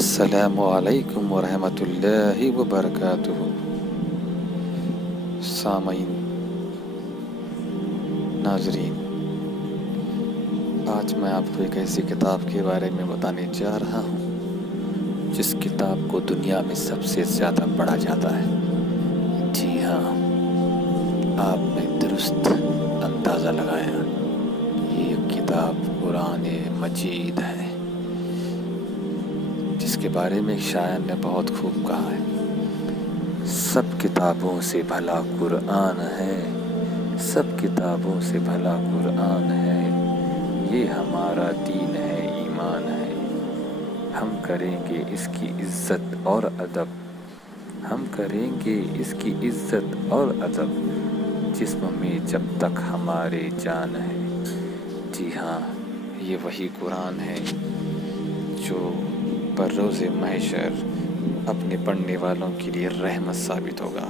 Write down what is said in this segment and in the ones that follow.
السلام علیکم ورحمۃ اللہ وبرکاتہ۔ سامعین، ناظرین، آج میں آپ کو ایک ایسی کتاب کے بارے میں بتانے جا رہا ہوں جس کتاب کو دنیا میں سب سے زیادہ پڑھا جاتا ہے۔ جی ہاں، آپ نے درست اندازہ لگایا، یہ کتاب قرآن مجید ہے، جس کے بارے میں شاعر نے بہت خوب کہا ہے، سب کتابوں سے بھلا قرآن ہے، سب کتابوں سے بھلا قرآن ہے، یہ ہمارا دین ہے، ایمان ہے، ہم کریں گے اس کی عزت اور ادب، ہم کریں گے اس کی عزت اور ادب، جسم میں جب تک ہمارے جان ہے۔ جی ہاں، یہ وہی قرآن ہے جو بروز محشر اپنے پڑھنے والوں کے لیے رحمت ثابت ہوگا۔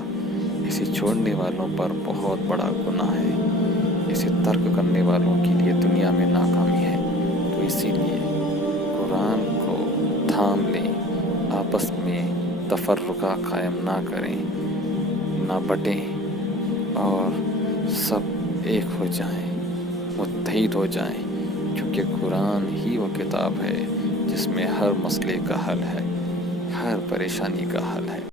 اسے چھوڑنے والوں پر بہت بڑا گناہ ہے، اسے ترک کرنے والوں کے لیے دنیا میں ناکامی ہے۔ تو اسی لیے قرآن کو تھام لیں، آپس میں تفرقہ قائم نہ کریں، نہ بٹیں، اور سب ایک ہو جائیں، متحد ہو جائیں، کیونکہ قرآن ہی وہ کتاب ہے جس میں ہر مسئلے کا حل ہے، ہر پریشانی کا حل ہے۔